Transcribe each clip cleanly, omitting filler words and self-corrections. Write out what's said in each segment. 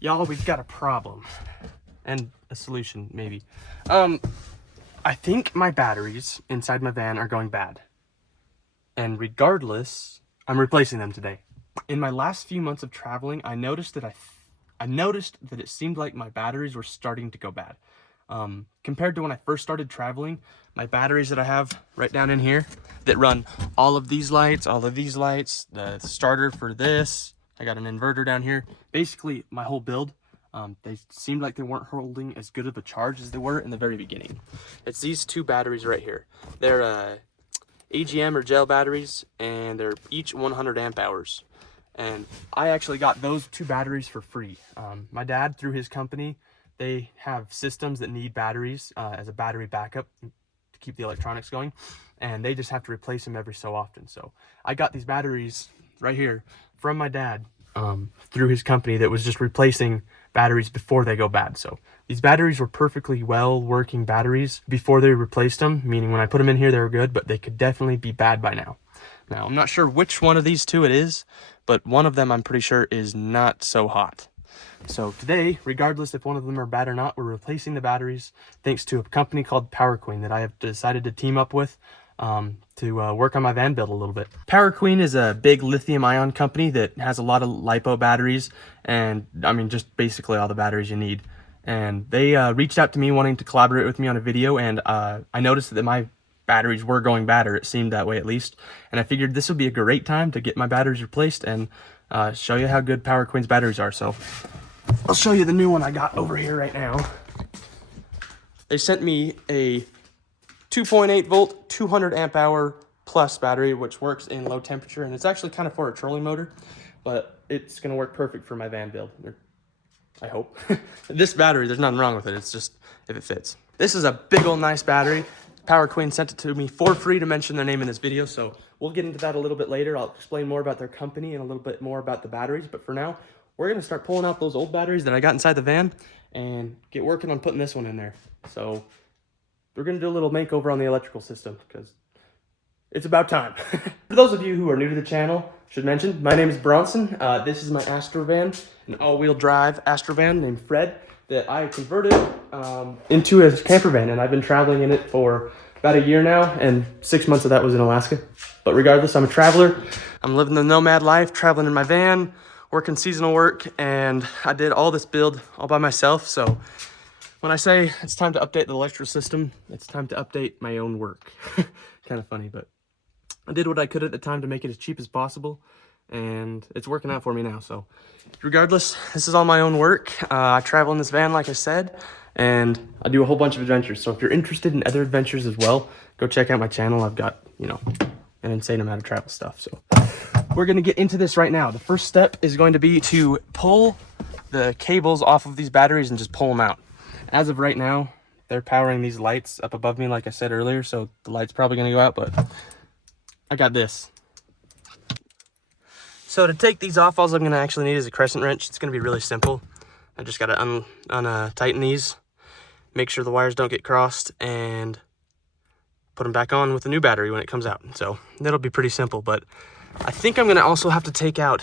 Y'all, we've got a problem. And a solution, maybe. I think my batteries inside my van are going bad. And regardless, I'm replacing them today. In my last few months of traveling, I noticed that it seemed like my batteries were starting to go bad. Compared to when I first started traveling, my batteries that I have right down in here that run all of these lights, the starter for this, I got an inverter down here. Basically, my whole build, they seemed like they weren't holding as good of a charge as they were in the very beginning. It's these two batteries right here. They're AGM or gel batteries, and they're each 100 amp hours. And I actually got those two batteries for free. My dad, through his company, they have systems that need batteries as a battery backup to keep the electronics going, and they just have to replace them every so often. So I got these batteries right here from my dad through his company that was just replacing batteries before they go bad. So these batteries were perfectly well working batteries before they replaced them, meaning when I put them in here they were good, but they could definitely be bad by now. Now, I'm not sure which one of these two it is, but one of them I'm pretty sure is not so hot. So today, regardless if one of them are bad or not, we're replacing the batteries thanks to a company called Power Queen that I have decided to team up with to work on my van build a little bit. Power Queen is a big lithium ion company that has a lot of LiPo batteries, and I mean just basically all the batteries you need. And they reached out to me wanting to collaborate with me on a video, and I noticed that my batteries were going bad, or it seemed that way at least, and I figured this would be a great time to get my batteries replaced and show you how good Power Queen's batteries are. So I'll show you the new one I got over here right now. They sent me a 2.8 volt 200 amp hour plus battery, which works in low temperature, and it's actually kind of for a trolling motor, but it's going to work perfect for my van build, I hope. This battery, there's nothing wrong with it, it's just if it fits. This is a big old nice battery. Power Queen sent it to me for free to mention their name in this video, so we'll get into that a little bit later. I'll explain more about their company and a little bit more about the batteries, but for now, we're going to start pulling out those old batteries that I got inside the van and get working on putting this one in there. So we're going to do a little makeover on the electrical system because it's about time. For those of you who are new to the channel, I should mention, my name is Bronson. This is my Astro van, an all-wheel drive Astro van named Fred that I converted into a camper van, and I've been traveling in it for about a year now, and 6 months of that was in Alaska. But regardless, I'm a traveler. I'm living the nomad life, traveling in my van, working seasonal work, and I did all this build all by myself. So when I say it's time to update the electrical system, it's time to update my own work. Kind of funny, but I did what I could at the time to make it as cheap as possible, and it's working out for me now. So regardless, this is all my own work. I travel in this van, like I said, and I do a whole bunch of adventures. So if you're interested in other adventures as well, go check out my channel. I've got, an insane amount of travel stuff. So we're going to get into this right now. The first step is going to be to pull the cables off of these batteries and just pull them out. As of right now, they're powering these lights up above me, like I said earlier, so the light's probably going to go out, but I got this. So to take these off, all I'm going to actually need is a crescent wrench. It's going to be really simple. I just got to tighten these, make sure the wires don't get crossed, and put them back on with the new battery when it comes out. So that'll be pretty simple, but I think I'm going to also have to take out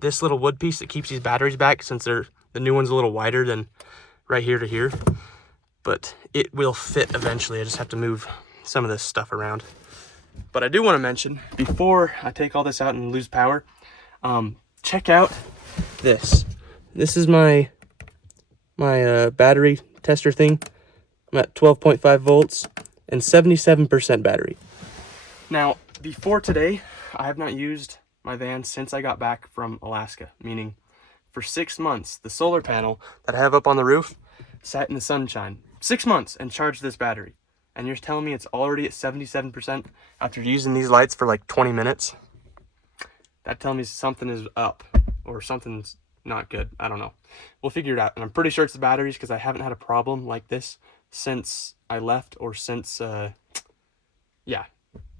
this little wood piece that keeps these batteries back, since the new one's a little wider than right here to here. But it will fit eventually. I just have to move some of this stuff around. But I do want to mention, before I take all this out and lose power, check out this. This is my battery tester thing. I'm at 12.5 volts and 77% battery. Now, before today, I have not used my van since I got back from Alaska, meaning for 6 months, the solar panel that I have up on the roof sat in the sunshine. 6 months and charged this battery. And you're telling me it's already at 77% after using these lights for like 20 minutes? That tells me something is up or something's not good. I don't know. We'll figure it out. And I'm pretty sure it's the batteries because I haven't had a problem like this since I left, or since, yeah,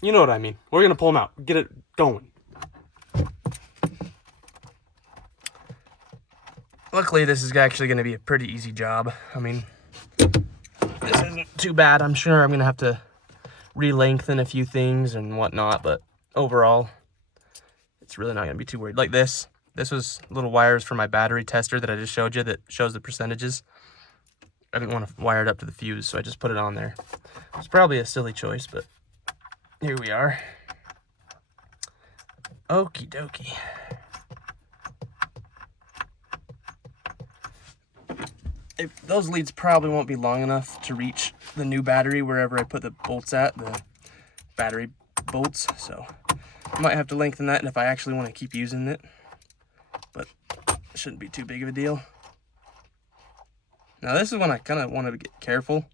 you know what I mean. We're going to pull them out, get it going. Luckily, this is actually going to be a pretty easy job. I mean, this isn't too bad. I'm sure I'm going to have to re-lengthen a few things and whatnot, but overall, it's really not going to be too weird. Like this, This was little wires for my battery tester that I just showed you that shows the percentages. I didn't want to wire it up to the fuse, so I just put it on there. It's probably a silly choice, but here we are. Okie dokie. Those leads probably won't be long enough to reach the new battery wherever I put the bolts at, the battery bolts, so I might have to lengthen that if I actually want to keep using it, but it shouldn't be too big of a deal. Now this is when I kind of want to get careful.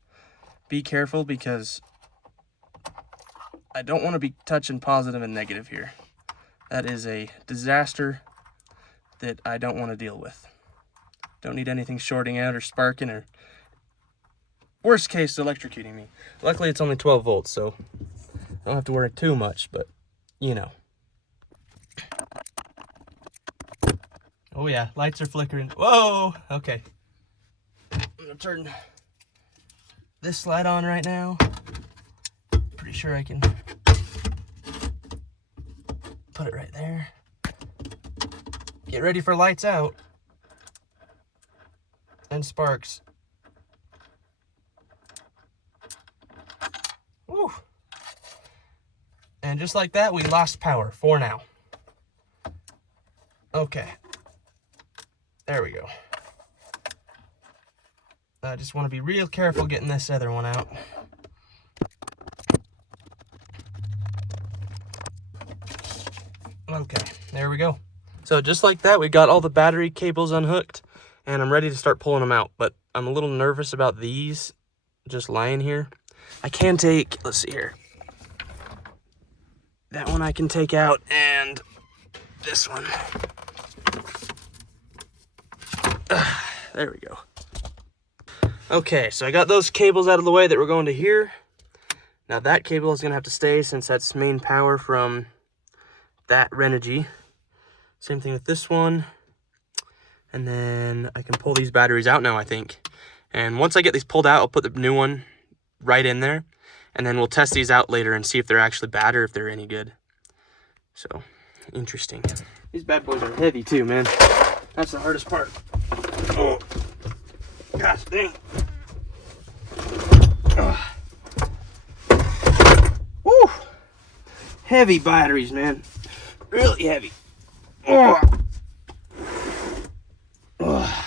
Be careful because I don't want to be touching positive and negative here. That is a disaster that I don't want to deal with. Don't need anything shorting out or sparking or, worst case, electrocuting me. Luckily it's only 12 volts, so I don't have to worry too much, but you know. Oh yeah, lights are flickering. Whoa, okay. I'm gonna turn this light on right now. Pretty sure I can put it right there. Get ready for lights out and sparks. Woo. And just like that, we lost power for now. Okay. There we go. I just want to be real careful getting this other one out. Okay, there we go. So just like that, we got all the battery cables unhooked, and I'm ready to start pulling them out, but I'm a little nervous about these just lying here. I can take, let's see here. That one I can take out, and this one. There we go. Okay, so I got those cables out of the way that were going to here. Now that cable is gonna have to stay since that's main power from that Renogy. Same thing with this one. And then I can pull these batteries out now, I think. And once I get these pulled out, I'll put the new one right in there. And then we'll test these out later and see if they're actually bad or if they're any good. So, interesting. These bad boys are heavy too, man. That's the hardest part. Oh, gosh dang. Woo! Heavy batteries, man. Really heavy. Oh. Oh.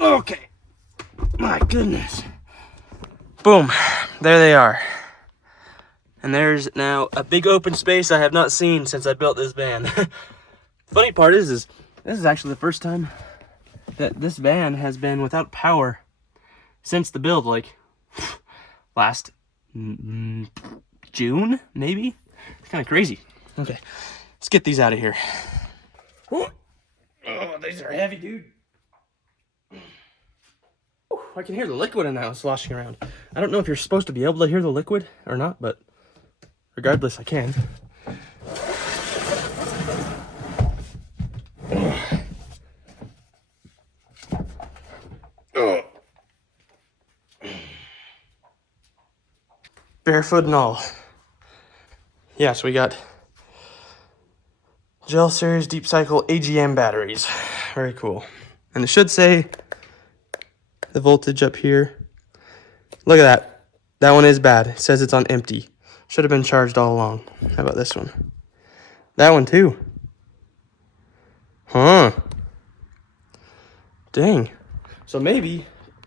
Okay. My goodness. Boom. There they are. And there's now a big open space I have not seen since I built this van. Funny part is this is actually the first time that this van has been without power since the build, like last June, maybe? It's kind of crazy. Okay, let's get these out of here. Oh, these are heavy, dude. Oh, I can hear the liquid in that sloshing around. I don't know if you're supposed to be able to hear the liquid or not, but regardless, I can. Barefoot and all. Yeah, so we got Gel Series Deep Cycle AGM batteries. Very cool. And it should say the voltage up here. Look at that. That one is bad. It says it's on empty. Should have been charged all along. How about this one? That one too. Huh. Dang. So maybe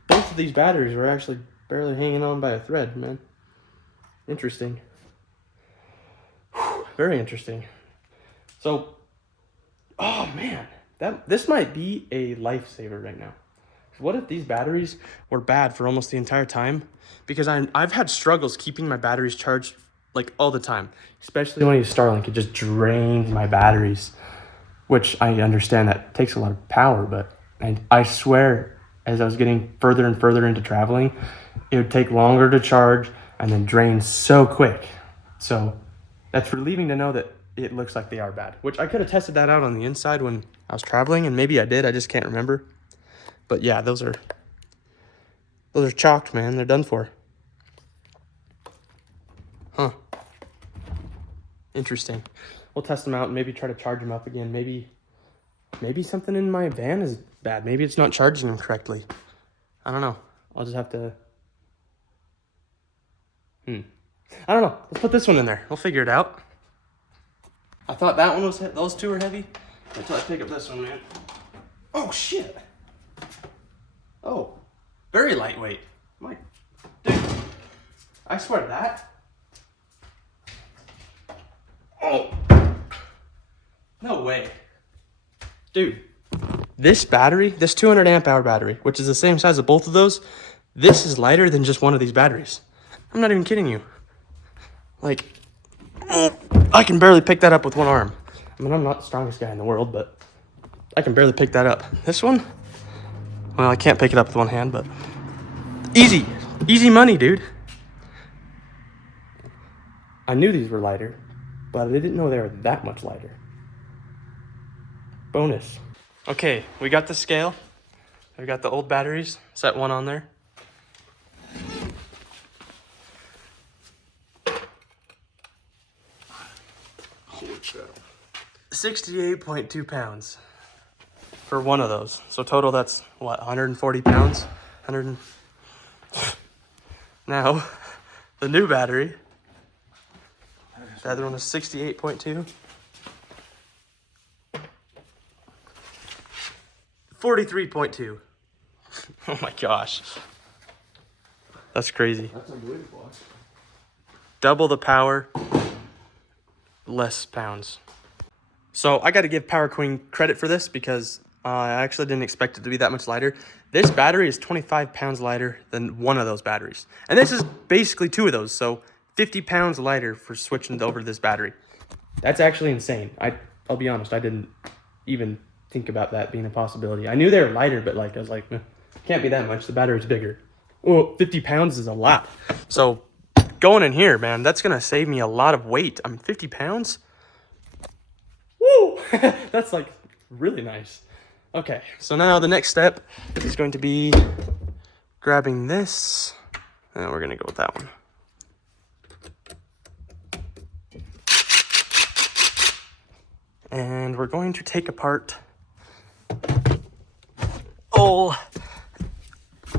both of these batteries were actually barely hanging on by a thread, man. Interesting. Whew, very interesting. So, oh man, this might be a lifesaver right now. What if these batteries were bad for almost the entire time? Because I've had struggles keeping my batteries charged like all the time. Especially when I use Starlink, it just drains my batteries. Which I understand that takes a lot of power, but I swear as I was getting further and further into traveling, it would take longer to charge and then drain so quick. So that's relieving to know that it looks like they are bad, which I could have tested that out on the inside when I was traveling, and maybe I did, I just can't remember. But yeah, those are chalked, man. They're done for. Huh. Interesting. We'll test them out and maybe try to charge them up again. Maybe something in my van is bad. Maybe it's not charging them correctly. I don't know. I'll just have to... I don't know. Let's put this one in there. We'll figure it out. I thought that one was... Those two were heavy. Until I pick up this one, man. Oh, shit. Oh. Very lightweight. Dude. I swear to that. Oh. No way. Dude. This battery, this 200 amp hour battery, which is the same size of both of those, this is lighter than just one of these batteries. I'm not even kidding you. Like, I can barely pick that up with one arm. I mean, I'm not the strongest guy in the world, but I can barely pick that up. This one, well, I can't pick it up with one hand, but easy. Easy money, dude. I knew these were lighter, but I didn't know they were that much lighter. Bonus. Okay, we got the scale. We got the old batteries. Set one on there. Holy crap. 68.2 pounds for one of those. So total that's what, 140 pounds? 100. Now, the new battery. The other one was 68.2. 43.2. Oh my gosh. That's crazy. That's unbelievable. Double the power, less pounds. So I got to give Power Queen credit for this because I actually didn't expect it to be that much lighter. This battery is 25 pounds lighter than one of those batteries. And this is basically two of those, so 50 pounds lighter for switching over to this battery. That's actually insane. I'll be honest, I didn't even think about that being a possibility. I knew they were lighter, but like I was like, can't be that much. The battery's bigger. Oh, 50 pounds is a lot. So going in here, man, that's gonna save me a lot of weight. 50 pounds. Woo! That's like really nice. Okay, so now the next step is going to be grabbing this, and we're gonna go with that one. And we're going to take apart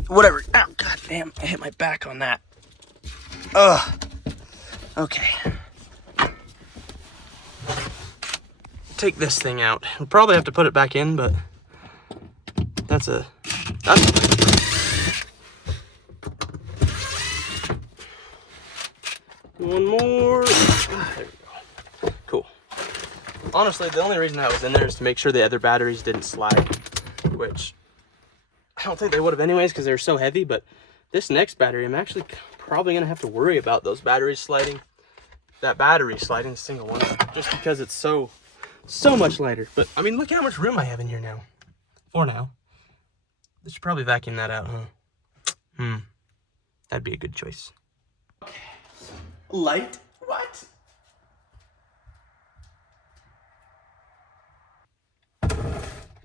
whatever. Oh, god damn, I hit my back on that. Ugh. Okay. Take this thing out. We'll probably have to put it back in, but that's one more. There we go. Cool. Honestly, the only reason that was in there is to make sure the other batteries didn't slide, which I don't think they would have anyways because they're so heavy, but this next battery, I'm actually probably going to have to worry about those batteries sliding. That battery sliding, the single one, just because it's so much lighter. But, I mean, look how much room I have in here now. For now. I should probably vacuum that out, huh? That'd be a good choice. Okay. Light? What?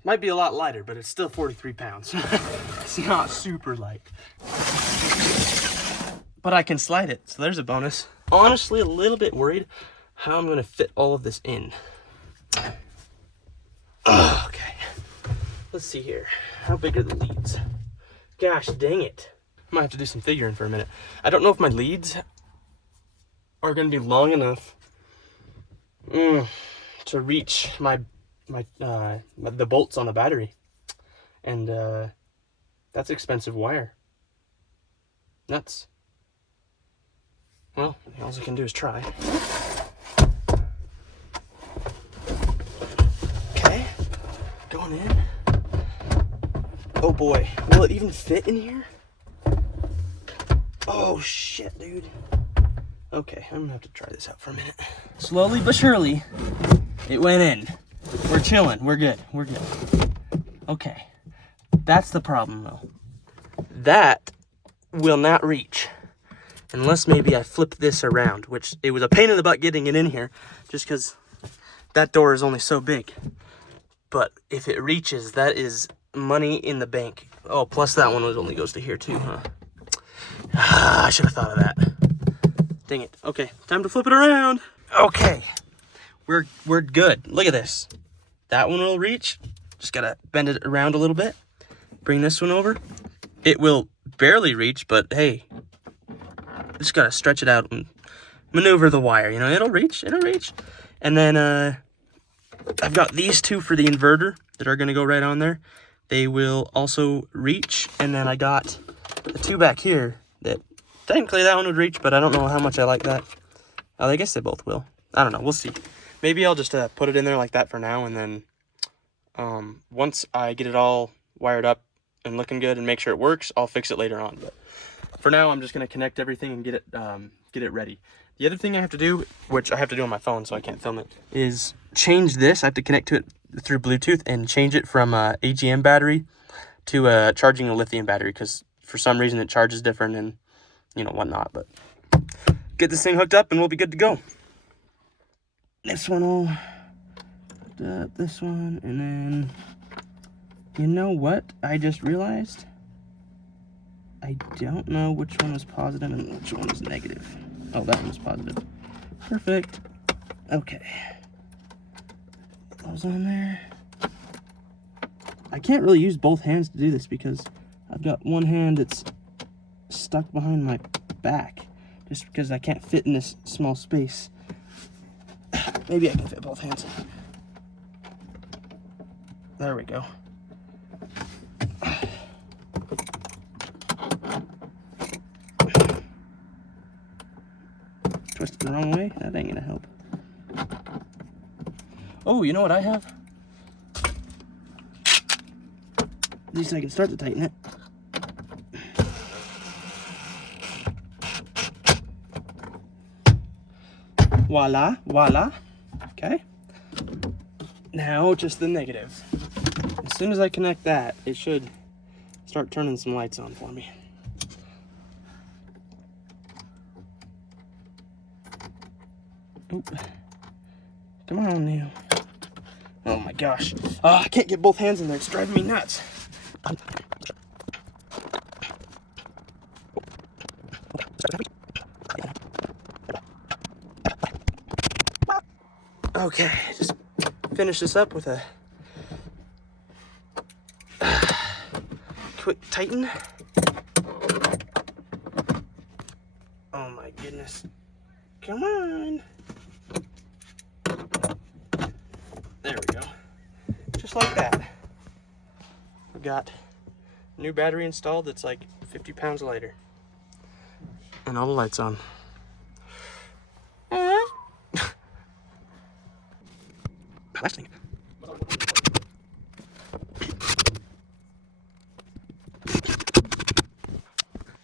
Might be a lot lighter, but it's still 43 pounds. It's not super light. But I can slide it, so there's a bonus. Honestly, a little bit worried how I'm gonna fit all of this in. Okay, let's see here. How big are the leads? Gosh dang it. I might have to do some figuring for a minute. I don't know if my leads are gonna be long enough to reach the bolts on the battery. And that's expensive wire. Nuts. Well, all I can do is try. Okay, going in. Oh boy, will it even fit in here? Oh shit, dude. Okay, I'm gonna have to try this out for a minute. Slowly but surely, it went in. We're chilling, we're good, we're good. Okay, that's the problem though. That will not reach. Unless maybe I flip this around, which it was a pain in the butt getting it in here, just because that door is only so big. But if it reaches, that is money in the bank. Oh, plus that one only goes to here too, huh? I should have thought of that. Dang it. Okay, time to flip it around. Okay, we're good. Look at this. That one will reach. Just gotta bend it around a little bit. Bring this one over. It will barely reach, but hey, just gotta stretch it out and maneuver the wire. You know, it'll reach. And then I've got these two for the inverter that are gonna go right on there. They will also reach. And then I got the two back here that technically that one would reach, but I don't know how much I like that. Oh, I guess they both will. I don't know. We'll see. Maybe I'll just put it in there like that for now, and then once I get it all wired up and looking good and make sure it works, I'll fix it later on. But for now, I'm just gonna connect everything and get it ready. The other thing I have to do, which I have to do on my phone so I can't film it, is change this. I have to connect to it through Bluetooth and change it from AGM battery to charging a lithium battery, because for some reason it charges different and you know whatnot. But get this thing hooked up and we'll be good to go. This one will hooked up, this one, and then you know what I just realized? I don't know which one was positive and which one was negative. Oh, that one was positive. Perfect. Okay. Those on there. I can't really use both hands to do this because I've got one hand that's stuck behind my back just because I can't fit in this small space. Maybe I can fit both hands. There we go. Twist it the wrong way? That ain't gonna help. Oh, you know what I have? At least I can start to tighten it. Voila, voila. Okay. Now just the negative. As soon as I connect that, it should start turning some lights on for me. Oop. Come on now. Oh my gosh. Oh, I can't get both hands in there. It's driving me nuts. Okay, just finish this up with a quick tighten. Oh my goodness. Come on. There we go. Just like that. We've got a new battery installed that's like 50 pounds lighter. And all the lights on. Last thing.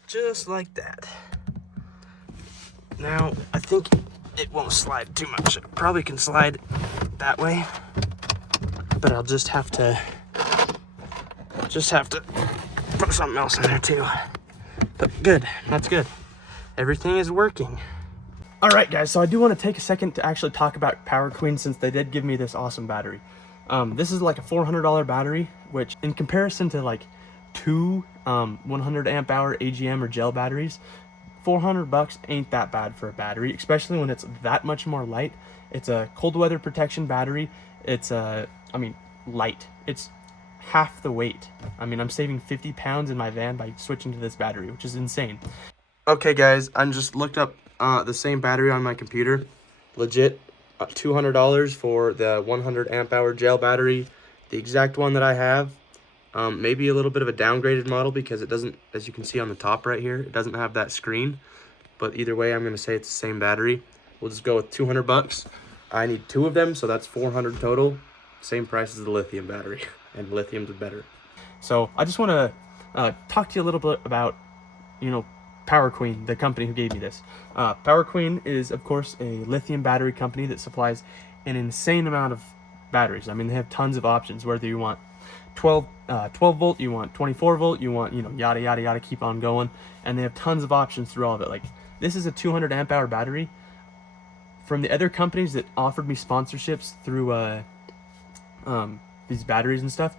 Just like that. Now, I think it won't slide too much. It probably can slide that way, but I'll just have to put something else in there too. But good, that's good. Everything is working. All right, guys, so I do want to take a second to actually talk about Power Queen, since they did give me this awesome battery. This is like a $400 battery, which in comparison to like two 100 amp hour AGM or gel batteries, $400 ain't that bad for a battery, especially when it's that much more light. It's a cold weather protection battery. It's light. It's half the weight. I mean, I'm saving 50 pounds in my van by switching to this battery, which is insane. Okay, guys, I just looked up the same battery on my computer. Legit, $200 for the 100 amp hour gel battery, the exact one that I have. Maybe a little bit of a downgraded model because it doesn't, as you can see on the top right here, it doesn't have that screen. But either way, I'm going to say it's the same battery. We'll just go with $200. I need two of them, so that's $400 total. Same price as the lithium battery, and lithium's better. So I just want to talk to you a little bit about, you know, Power Queen, the company who gave me this. Power Queen is, of course, a lithium battery company that supplies an insane amount of batteries. I mean, they have tons of options, whether you want 12 volt, you want 24 volt, you want, you know, yada, yada, yada, keep on going. And they have tons of options through all of it. Like, this is a 200 amp hour battery. From the other companies that offered me sponsorships through these batteries and stuff,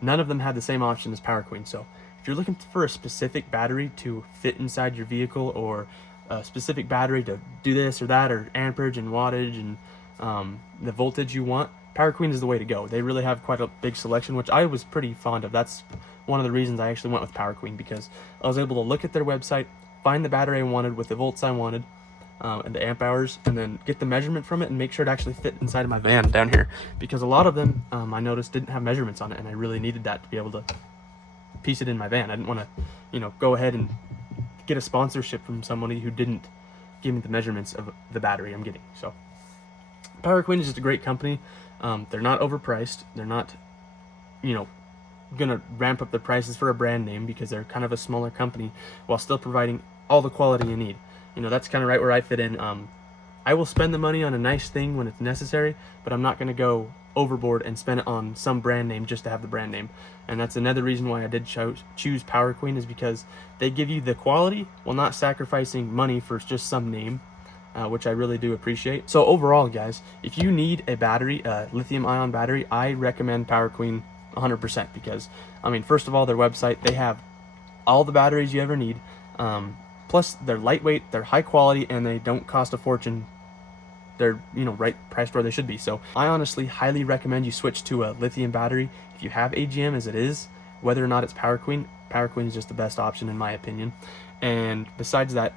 none of them had the same option as Power Queen. So if you're looking for a specific battery to fit inside your vehicle, or a specific battery to do this or that, or amperage and wattage and the voltage you want, Power Queen is the way to go. They really have quite a big selection, which I was pretty fond of. That's one of the reasons I actually went with Power Queen, because I was able to look at their website, find the battery I wanted with the volts I wanted, and the amp hours, and then get the measurement from it and make sure it actually fit inside of my van down here. Because a lot of them, I noticed, didn't have measurements on it, and I really needed that to be able to piece it in my van. I didn't want to, you know, go ahead and get a sponsorship from somebody who didn't give me the measurements of the battery I'm getting. So Power Queen is just a great company. They're not overpriced. They're not, you know, gonna ramp up the prices for a brand name, because they're kind of a smaller company while still providing all the quality you need. You know, that's kind of right where I fit in. I will spend the money on a nice thing when it's necessary, but I'm not going to go overboard and spend it on some brand name just to have the brand name. And that's another reason why I did choose Power Queen, is because they give you the quality while not sacrificing money for just some name, which I really do appreciate. So overall, guys, if you need a battery, a lithium ion battery, I recommend Power Queen 100%, because, I mean, first of all, their website, they have all the batteries you ever need. Plus, they're lightweight, they're high quality, and they don't cost a fortune. They're, you know, right priced where they should be. So I honestly highly recommend you switch to a lithium battery. If you have AGM as it is, whether or not it's Power Queen is just the best option in my opinion. And besides that,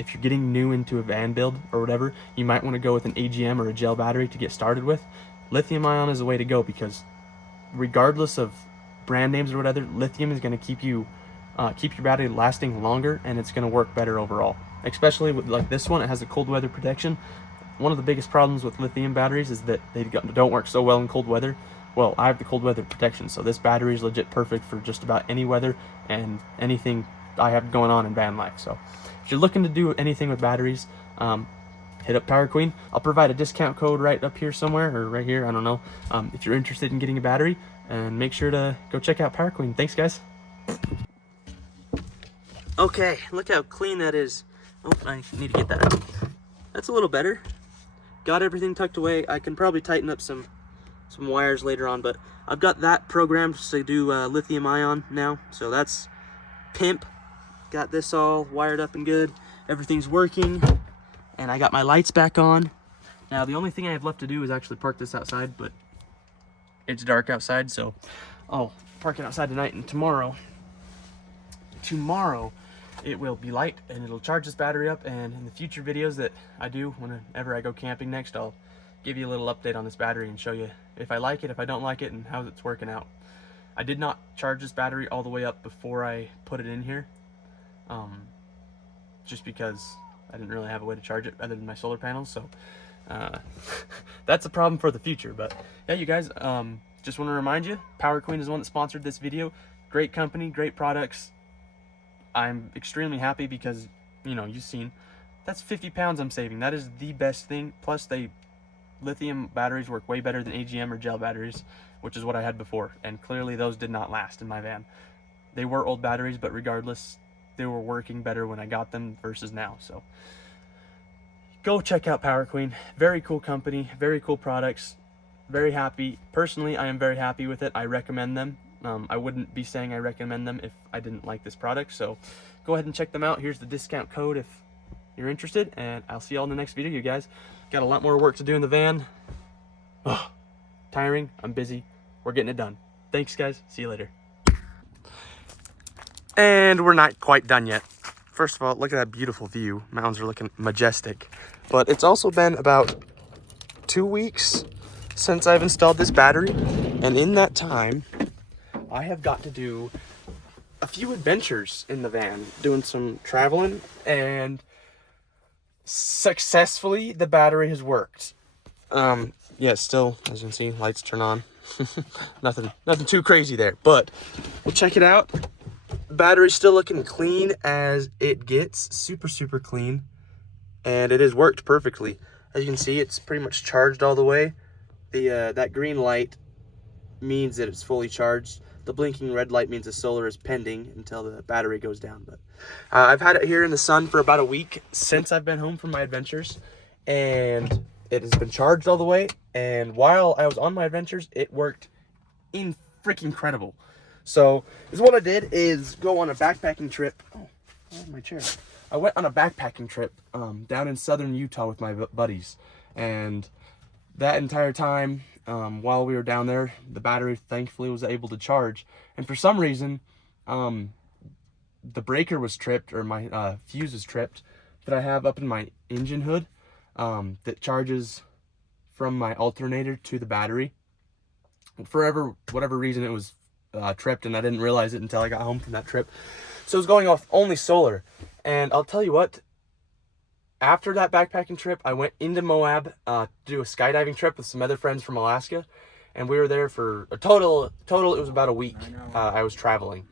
if you're getting new into a van build or whatever, you might want to go with an AGM or a gel battery to get started with. Lithium ion is the way to go, because regardless of brand names or whatever, lithium is going to keep your battery lasting longer, and it's going to work better overall. Especially with like this one, it has a cold weather protection. One of the biggest problems with lithium batteries is that they don't work so well in cold weather. Well, I have the cold weather protection, so this battery is legit perfect for just about any weather and anything I have going on in van life. So if you're looking to do anything with batteries, hit up Power Queen. I'll provide a discount code right up here somewhere, or right here, I don't know, if you're interested in getting a battery. And make sure to go check out Power Queen. Thanks, guys. Okay, look how clean that is. Oh, I need to get that out. That's a little better. Got everything tucked away. I can probably tighten up some wires later on, but I've got that programmed to do lithium ion now. So that's pimp. Got this all wired up and good. Everything's working. And I got my lights back on. Now the only thing I have left to do is actually park this outside, but it's dark outside, so I'll park it outside tonight, and tomorrow it will be light and it'll charge this battery up. And in the future videos that I do, whenever I go camping next, I'll give you a little update on this battery and show you if I like it, if I don't like it, and how it's working out. I did not charge this battery all the way up before I put it in here, just because I didn't really have a way to charge it other than my solar panels. So that's a problem for the future. But yeah, you guys, just want to remind you, Power Queen is the one that sponsored this video. Great company, great products. I'm extremely happy because, you know, you've seen, that's 50 pounds I'm saving. That is the best thing. Plus, lithium batteries work way better than AGM or gel batteries, which is what I had before. And clearly those did not last in my van. They were old batteries, but regardless, they were working better when I got them versus now. So go check out Power Queen. Very cool company, very cool products. Very happy. Personally, I am very happy with it. I recommend them. I wouldn't be saying I recommend them if I didn't like this product. So go ahead and check them out. Here's the discount code if you're interested, and I'll see y'all in the next video, you guys. Got a lot more work to do in the van. Oh, tiring. I'm busy. We're getting it done. Thanks, guys. See you later. And we're not quite done yet. First of all, look at that beautiful view. Mountains are looking majestic. But it's also been about 2 weeks since I've installed this battery. And in that time, I have got to do a few adventures in the van, doing some traveling, and successfully the battery has worked. Yeah, still, as you can see, lights turn on. nothing too crazy there, but we'll check it out. Battery's still looking clean as it gets, super clean, and it has worked perfectly. As you can see, it's pretty much charged all the way. That green light means that it's fully charged. The blinking red light means the solar is pending until the battery goes down. But I've had it here in the sun for about a week since I've been home from my adventures, and it has been charged all the way. And while I was on my adventures, it worked freaking incredible. So this is what I did, is go on a backpacking trip. Oh, where's my chair? I went on a backpacking trip down in southern Utah with my buddies, and that entire time, while we were down there, the battery thankfully was able to charge. And for some reason, the breaker was tripped, or my fuse was tripped, that I have up in my engine hood, that charges from my alternator to the battery. For whatever reason, it was tripped, and I didn't realize it until I got home from that trip. So it was going off only solar. And I'll tell you what, after that backpacking trip, I went into Moab to do a skydiving trip with some other friends from Alaska. And we were there for a total, it was about a week. I was traveling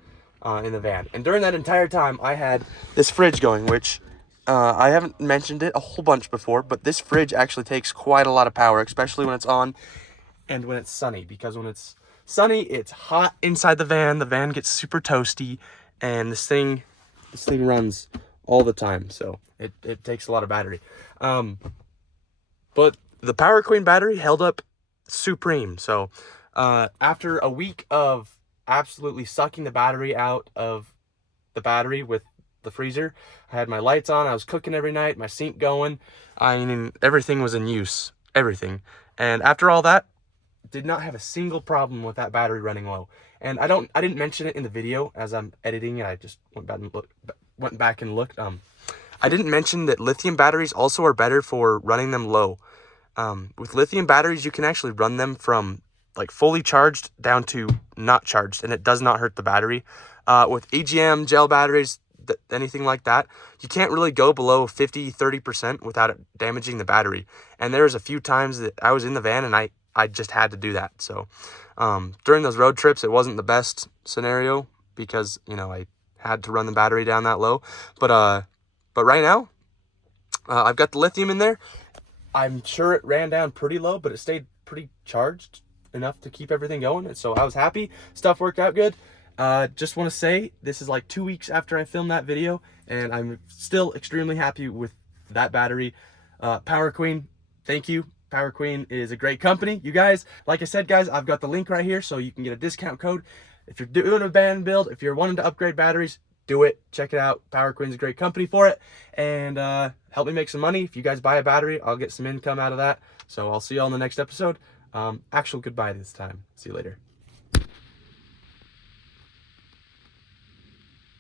in the van. And during that entire time, I had this fridge going, which I haven't mentioned it a whole bunch before, but this fridge actually takes quite a lot of power, especially when it's on and when it's sunny. Because when it's sunny, it's hot inside the van gets super toasty, and this thing runs all the time, so it takes a lot of battery. But the Power Queen battery held up supreme. So after a week of absolutely sucking the battery out of the battery with the freezer, I had my lights on, I was cooking every night, my sink going, I mean, everything was in use, everything. And after all that, did not have a single problem with that battery running low. And I didn't mention it in the video as I'm editing it. I just went back and looked. I didn't mention that lithium batteries also are better for running them low. With lithium batteries, you can actually run them from like fully charged down to not charged, and it does not hurt the battery. With EGM gel batteries, anything like that, you can't really go below 50-30% without it damaging the battery. And there's a few times that I was in the van and I just had to do that. So during those road trips, it wasn't the best scenario because, you know, I had to run the battery down that low. But right now, I've got the lithium in there. I'm sure it ran down pretty low, but it stayed pretty charged enough to keep everything going. And so I was happy. Stuff worked out good. Just want to say, this is like 2 weeks after I filmed that video, and I'm still extremely happy with that battery. Power Queen, thank you. Power Queen is a great company. You guys, like I said, guys, I've got the link right here so you can get a discount code. If you're doing a van build, if you're wanting to upgrade batteries, do it. Check it out. Power Queen's a great company for it. And help me make some money. If you guys buy a battery, I'll get some income out of that. So I'll see you all in the next episode. Actual goodbye this time. See you later.